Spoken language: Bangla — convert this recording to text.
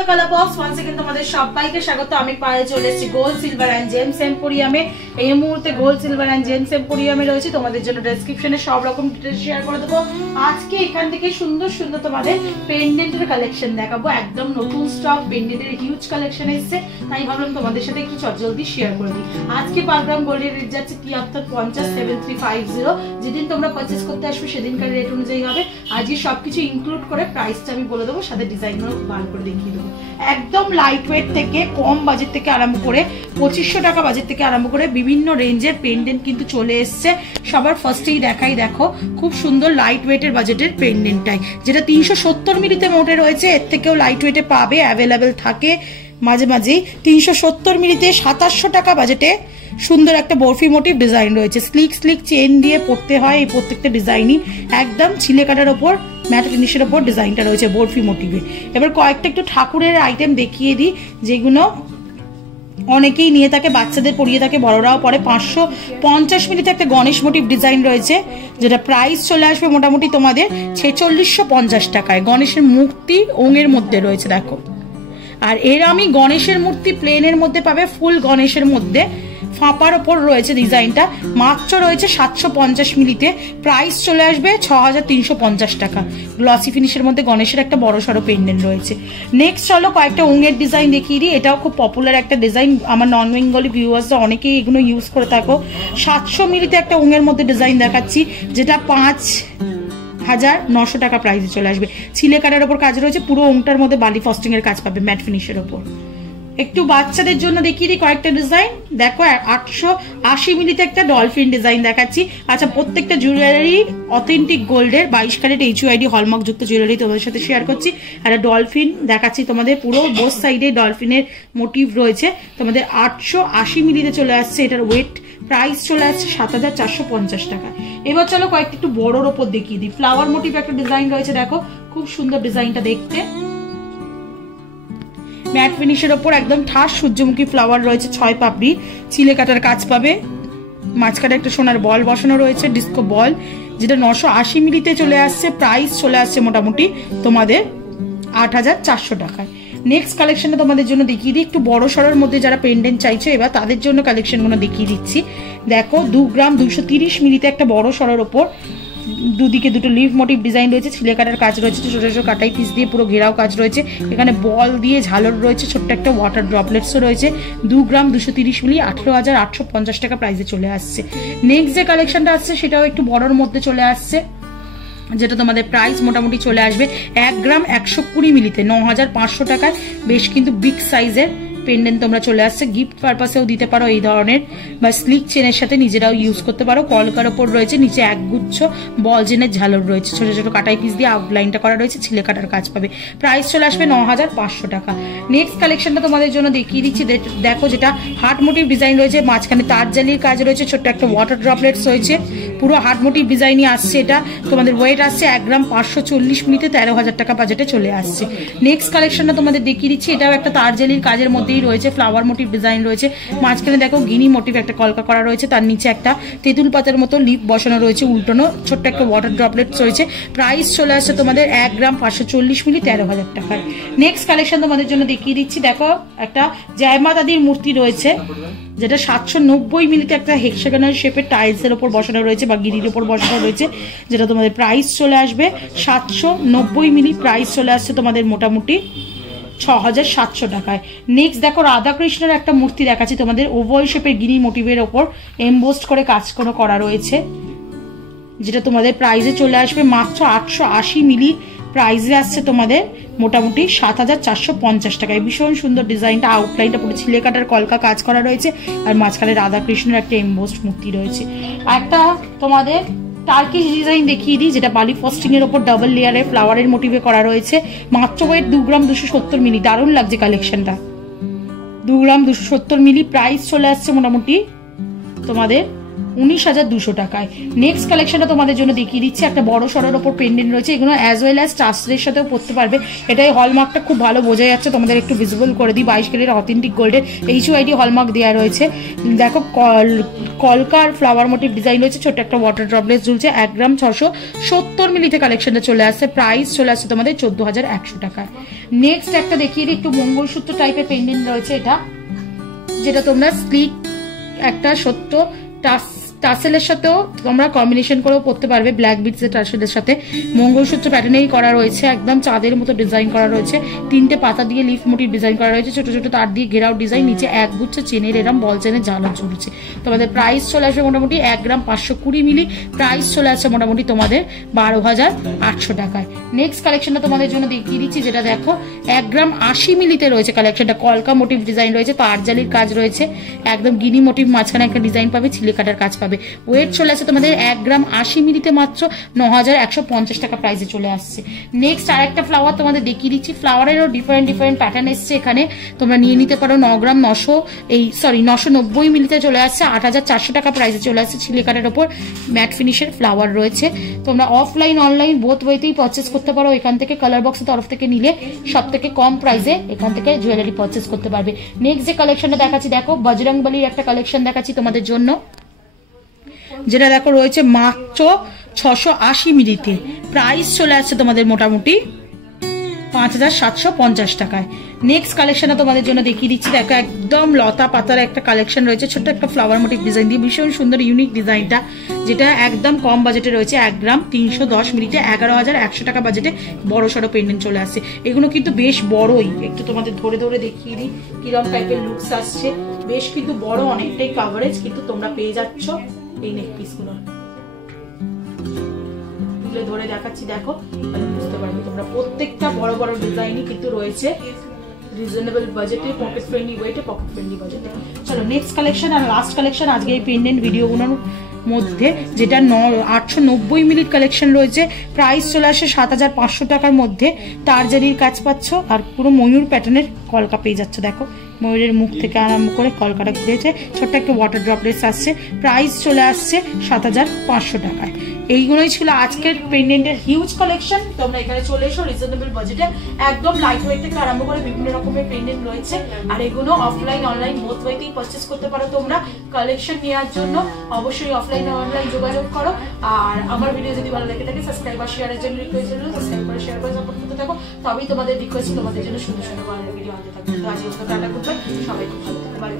তো কালার বক্স ওয়ান্স अगेन তোমাদের সবাইকে স্বাগত। আমি পায়ে চলে এসেছি গোল্ড সিলভার এন্ড জেমস এম্পোরিয়ামে। এই মুহূর্তে গোল্ড সিলভার এন্ড জেমস এম্পোরিয়ামে রয়েছে। তোমাদের জন্য ডেসক্রিপশনে সব রকম ডিটেইলস শেয়ার করে দেবো। আজকে এখান থেকে সুন্দর সুন্দর তোমাদের পেন্ডেন্টের কালেকশন দেখাবো। একদম নতুন স্টক পেন্ডেন্টের হিউজ কালেকশন এসেছে, তাই ভাবলাম তোমাদের সাথে একটু চটজলদি শেয়ার করে দিই। আজকে পার গ্রাম গোল্ডের রেট যাচ্ছে 7350। যেদিন তোমরা পারচেজ করতে আসবে সেদিনকার রেট অনুযায়ী হবে। আজকে সবকিছু ইনক্লুড করে প্রাইসটা আমি বলে দেবো, সাথে ডিজাইনগুলো ভালো করে দেখিয়ে দেবো। একদম লাইট ওয়েট থেকে কম বাজেট থেকে আরম্ভ করে 2500 টাকা বাজেট থেকে আরম্ভ করে বিভিন্ন রেঞ্জের পেন্ডেন্ট কিন্তু চলে এসছে। সবার ফার্স্টেই দেখাই, দেখো খুব সুন্দর লাইট ওয়েটের বাজেটের পেন্ডেন্টটাই, যেটা 370 মিলিতে মোটে রয়েছে। এর থেকেও লাইট ওয়েটে পাবে, অ্যাভেলেবেল থাকে মাঝে মাঝেই। 370 মিলিতে 2700 টাকা বাজেটে সুন্দর একটা বরফি মোটিভ ডিজাইন রয়েছে। স্লিক স্লিক চেন দিয়ে পড়তে হয় এই প্রত্যেকটা ডিজাইনই। একদম ছিলে কাটার ওপর ম্যাট ফিনিশের ওপর ডিজাইনটা রয়েছে বরফি মোটিভে। এবার কয়েকটা একটু ঠাকুরের আইটেম দেখিয়ে দিই, যেগুলো অনেকেই নিয়ে থাকে, বাচ্চাদের পরিয়ে থাকে, বড়রাও পরে। 550 মিলিতে একটা গণেশ মোটিভ ডিজাইন রয়েছে, যেটা প্রাইস চলে আসবে মোটামুটি তোমাদের 4650 টাকায়। গণেশের মূর্তি ওঙের মধ্যে রয়েছে দেখো। আর এর আমি গণেশের মূর্তি প্লেনের মধ্যে পাবে, ফুল গণেশের মধ্যে ফাঁপার ওপর রয়েছে ডিজাইনটা। মাত্র রয়েছে 750 মিলিতে, প্রাইস চলে আসবে 6350 টাকা। গ্লসি ফিনিশের মধ্যে গণেশের একটা বড় সড়ো পেন্ডেন্ট রয়েছে। নেক্সট চলো কয়েকটা উঙের ডিজাইন দেখিয়ে দিই। এটাও খুব পপুলার একটা ডিজাইন, আমার নন বেঙ্গলি ভিউয়ার্সরা অনেকেই এগুলো ইউজ করে থাকো। 700 মিলিতে একটা উঙের মধ্যে ডিজাইন দেখাচ্ছি, যেটা 5900 টাকা প্রাইসে চলে আসবে। ছিলে কাটার ওপর কাজ রয়েছে, পুরো ওংটার মধ্যে বালি ফস্টিং এর কাজ পাবে ম্যাট ফিনিশের ওপর। একটু বাচ্চাদের জন্য দেখিয়ে দিই কয়েকটা ডিজাইন। দেখো 880 মিলিতে একটা ডলফিন ডিজাইন দেখাচ্ছি। আচ্ছা, প্রত্যেকটা জুয়েলারি অথেন্টিক গোল্ডের 22 ক্যারেট HUID হলমার্ক যুক্ত জুয়েলারি তোমাদের সাথে শেয়ার করছি। আর ডলফিন দেখাচ্ছি তোমাদের, পুরো বোথ সাইডে ডলফিনের মোটিভ রয়েছে। তোমাদের 880 মিলিতে চলে আসছে। এটার ওয়েট প্রাইস চলে আসছে 7450 টাকা। এবার চলো কয়েকটা একটু বড়োর ওপর দেখিয়ে দিই। ফ্লাওয়ার মোটিভ একটা ডিজাইন রয়েছে, দেখো খুব সুন্দর ডিজাইনটা দেখতে। ম্যাট ফিনিশের ওপর একদম ঠাস সূর্যমুখী ফ্লাওয়ার রয়েছে, 6 পাপড়ি, চিলে কাটার কাজ পাবে। মাঝখানে একটা সোনার বল বসানো রয়েছে, ডিস্কো বল, যেটা 980 মিলিতে চলে আসছে। প্রাইস চলে আসছে মোটামুটি তোমাদের 8400 টাকায়। নেক্সট কালেকশনটা তোমাদের জন্য দেখিয়ে দিই। একটু বড় সড়োর মধ্যে যারা পেন্ডেন্ট চাইছে, এবার তাদের জন্য কালেকশনগুলো দেখিয়ে দিচ্ছি। দেখো 2 গ্রাম 230 মিলিতে একটা বড় সড়োর ওপর দুদিকে দুটো লিভ মোটিভ ডিজাইন রয়েছে, ছিলে কাটার কাজ রয়েছে, ছোট ছোট কাটাই পিস দিয়ে পুরো ঘেরাও কাজ রয়েছে। এখানে বল দিয়ে ঝালর রয়েছে, ছোট্ট একটা ওয়াটার ড্রপলেটসও রয়েছে। 2 গ্রাম 230 মিলি 18850 টাকা প্রাইসে চলে আসছে। নেক্সট যে কালেকশনটা আসছে সেটাও একটু বড়োর মধ্যে চলে আসছে, যেটা তোমাদের প্রাইস মোটামুটি চলে আসবে 1 গ্রাম 120 মিলিতে 9500 টাকায়। বেশ কিন্তু বিগ সাইজের পেন্ডেন্ট তোমরা চলে আসছে। গিফট পারপাসেও দিতে পারো এই ধরনের, বা স্লিক চেনের সাথে নিজেরাও ইউজ করতে পারো। কলকার ওপর রয়েছে, নিচে একগুচ্ছ বল চেনের ঝালর রয়েছে, ছোট ছোট কাটাই পিস দিয়ে আউটলাইনটা করা রয়েছে, ছিলে কাটার কাজ পাবে। প্রাইস চলে আসবে 9500 টাকা। নেক্সট কালেকশনটা তোমাদের জন্য দেখিয়ে দিচ্ছি। দেখো যেটা হার্ট মোটিভ ডিজাইন রয়েছে, মাঝখানে তার জালির কাজ রয়েছে, ছোট্ট একটা ওয়াটার ড্রপলেটস রয়েছে, পুরো হার্ট মোটিভ ডিজাইনই আসছে। এটা তোমাদের ওয়েট আসছে 1 গ্রাম 540 মিলিতে 13000 টাকা বাজেটে চলে আসছে। নেক্সট কালেকশনটা তোমাদের দেখিয়ে দিচ্ছি। এটাও একটা তার জালির কাজের মধ্যেই রয়েছে, ফ্লাওয়ার মোটিভ ডিজাইন রয়েছে। মাঝখানে দেখো গিনি মোটিভ একটা কলকা করা রয়েছে, তার নিচে একটা তেঁতুল পাতার মতো লিপ বসানো রয়েছে উল্টানো, ছোট্ট একটা ওয়াটার ড্রপলেটস রয়েছে। প্রাইস চলে আসছে তোমাদের 1 গ্রাম 540 মিলি 13000 টাকায়। নেক্সট কালেকশন তোমাদের জন্য দেখিয়ে দিচ্ছি। দেখো একটা জয়মা দাদির মূর্তি রয়েছে, যেটা 790 মিলিতে একটা হেক্সাগোনাল শেপের টাইলসের ওপর বসানো রয়েছে বা গিরির ওপর বসানো রয়েছে, যেটা তোমাদের প্রাইস চলে আসবে 790 মিলি। প্রাইস চলে আসছে তোমাদের মোটামুটি 6700 টাকায়। নেক্সট দেখো রাধাকৃষ্ণের একটা মূর্তি দেখাচ্ছি তোমাদের, ওভাল শেপের গিনি মোটিভের ওপর এমবোস্ট করে কাজ করা রয়েছে, যেটা তোমাদের প্রাইসে চলে আসবে মাত্র 880 মিলি। প্রাইসে আসছে তোমাদের মোটামুটি 7450 টাকায়। ভীষণ সুন্দর ডিজাইনটা, আউটলাইনটা পুরো ছিলে কাটার কলকা কাজ করা রয়েছে, আর মাঝখানে রাধাকৃষ্ণের একটা এমবোস্ট মূর্তি রয়েছে। একটা তোমাদের টার্কিশ ডিজাইন দেখিয়ে দিই, যেটা বালি ফস্টিং এর ওপর ডাবল লেয়ারের ফ্লাওয়ারের মোটিভে করা রয়েছে। মাত্র ওয়েট 2 গ্রাম 270 মিলি। দারুণ লাগছে কালেকশনটা, 2 গ্রাম 270 মিলি। প্রাইস চলে আসছে মোটামুটি তোমাদের 19,200 টাকায়। নেক্সট কালেকশনটা তোমাদের জন্য দেখিয়ে দিচ্ছি, একটা বড় সড়োর ওপর পেন্ডেন্ট রয়েছে, এগুলো অ্যাজ ওয়েল অ্যাজ টাসেলের সাথেও পরতে পারবে। এটাই হলমার্কটা খুব ভালো বোঝা যাচ্ছে, তোমাদের একটু ভিজিবল করে দিই। 22 ক্যারেট অথেন্টিক গোল্ডের HUID হলমার্ক দেওয়া রয়েছে। দেখো কলকার ফ্লাওয়ার মোটিভ ডিজাইন রয়েছে, ছোট্ট একটা ওয়াটার ড্রপলেস ঝুলছে। 1 গ্রাম 670 মিলিতে কালেকশনটা চলে আসছে। প্রাইস চলে আসছে তোমাদের 14,100 টাকায়। নেক্সট একটা দেখিয়ে দিই, একটু মঙ্গলসূত্র টাইপের পেন্ডেন্ট রয়েছে, এটা যেটা তোমরা স্লিক একটা সত্য টাসেলের সাথেও তোমরা কম্বিনেশন করেও পড়তে পারবে। ব্ল্যাক বিটস এর টাসেলের সাথে মঙ্গলসূত্র প্যাটার্নেই করা রয়েছে, একদম চাঁদের মতো ডিজাইন করা রয়েছে। 3টে পাতা দিয়ে লিফ মোটিভ ডিজাইন করা রয়েছে, ছোট ছোট তার দিয়ে ঘেরাও ডিজাইন, নিচে এক গুচ্ছ চেনের এরম বল চেনের জালও ঝুলছে। তোমাদের প্রাইস চলে আসবে মোটামুটি 1 গ্রাম 520 মিলি। প্রাইস চলে আসছে মোটামুটি তোমাদের 12,800 টাকায়। নেক্সট কালেকশনটা তোমাদের জন্য দেখিয়ে দিচ্ছি, যেটা দেখো 1 গ্রাম 80 মিলিতে রয়েছে কালেকশনটা। কলকা মোটিভ ডিজাইন রয়েছে, তারজালির কাজ রয়েছে, একদম গিনি মোটিভ, মাঝখানে একটা ডিজাইন পাবে, ছিলে কাটার কাজ পাবে। ওয়েট চলে আসছে তোমাদের 1 গ্রাম 80 মিলিতে মাত্র 9,150 টাকা প্রাইসে চলে আসছে। নেক্সট আরেকটা ফ্লাওয়ার তোমাদের দেখিয়ে দিচ্ছি, ফ্লাওয়ারেরও ডিফারেন্ট প্যাটার্ন এসছে এখানে, তোমরা নিয়ে নিতে পারো। 9 গ্রাম 990 মিলিতে চলে আসছে, 8,400 টাকা প্রাইসে চলে আসছে। ছিলে কাটার ওপর ম্যাট ফিনিশের ফ্লাওয়ার রয়েছে। তোমরা অফলাইন অনলাইন বোথ ওয়েতেই পারচেস করতে পারো। এখান থেকে কালার বক্সের তরফ থেকে নিলে সব থেকে কম প্রাইসে এখান থেকে জুয়েলারি পারচেস করতে পারবে। নেক্সট যে কালেকশনটা দেখাচ্ছি, দেখো বজরংবলির একটা কালেকশন দেখাচ্ছি তোমাদের জন্য, যেটা দেখো রয়েছে মাত্র 680 মিলিতে। প্রাইস চলে আসছে তোমাদের মোটামুটি 5,750 টাকায়। নেক্সট কালেকশনটা তোমাদের জন্য দেখিয়ে দিচ্ছি, দেখো একদম লতা পাতার একটা কালেকশন রয়েছে, ছোট্ট একটা ফ্লাওয়ার মোটিভ ডিজাইন দিয়ে, ভীষণ সুন্দর ইউনিক ডিজাইনটা, যেটা একদম কম বাজেটে রয়েছে। 1 গ্রাম 310 মিলিতে 11,100 টাকা বাজেটে বড় সড়ো পেন্ডেন্ট চলে আসছে। এগুলো কিন্তু বেশ বড়ই, একটু তোমাদের ধরে ধরে দেখিয়ে দিই কিরম টাইপের লুকস আসছে। বেশ কিন্তু বড়, অনেকটাই কাভারেজ, কিন্তু তোমরা পেয়ে যাচ্ছ এই নেক পিস গুলো। ধরে দেখাচ্ছি, দেখো বুঝতে পারবে তোমরা, প্রত্যেকটা বড় বড় ডিজাইনই কিন্তু রয়েছে রিজনেবল বাজেটে, পকেট ফ্রেন্ডলি ওয়েটে, পকেট ফ্রেন্ডলি বাজেটে। চলো নেক্সট কালেকশন আর লাস্ট কালেকশন আজকে এই পেন্ডেন্ট ভিডিওগুলোর মধ্যে, যেটা 890 মিনিট কালেকশন রয়েছে। প্রাইস চলে আসে 7,500 টাকার মধ্যে। তারজারির কাজ পাচ্ছ, আর পুরো ময়ূর প্যাটার্নের কলকা পেয়ে যাচ্ছ। দেখো ময়ূরের মুখ থেকে আরম্ভ করে কলকাটা ঘুরেছে, ছোট্ট একটা ওয়াটার ড্রপলেস আসছে। প্রাইস চলে আসছে 7,500 টাকায়। এইগুলোই ছিল আজকের পেন্ডেন্টের হিউজ কালেকশন। তোমরা এখানে চলে এসো রিজনেবল বাজেটে, একদম লাইট ওয়েট থেকে আরম্ভ করে বিভিন্ন রকমের পেন্ডেন্ট রয়েছে। আর এগুলো অফলাইন অনলাইন বোথ ওয়েতেই পারচেস করতে পারো। তোমরা কালেকশন নেওয়ার জন্য অবশ্যই অফলাইন অনলাইন যোগাযোগ করো। আর আমার ভিডিও যদি ভালো লেগে থাকে সাবস্ক্রাইব আর শেয়ারের জন্য রিকোয়েস্ট রইল, সাবস্ক্রাইব করে শেয়ার করে সাপোর্ট করতে থাকো, তবেই তোমাদের রিকোয়েস্ট তোমাদের জন্য সুন্দর সুন্দর ভিডিও আনতে থাকবে। তো আজকে টাটা, গুড বাই, সবাই খুব ভালো থাকো, বাই।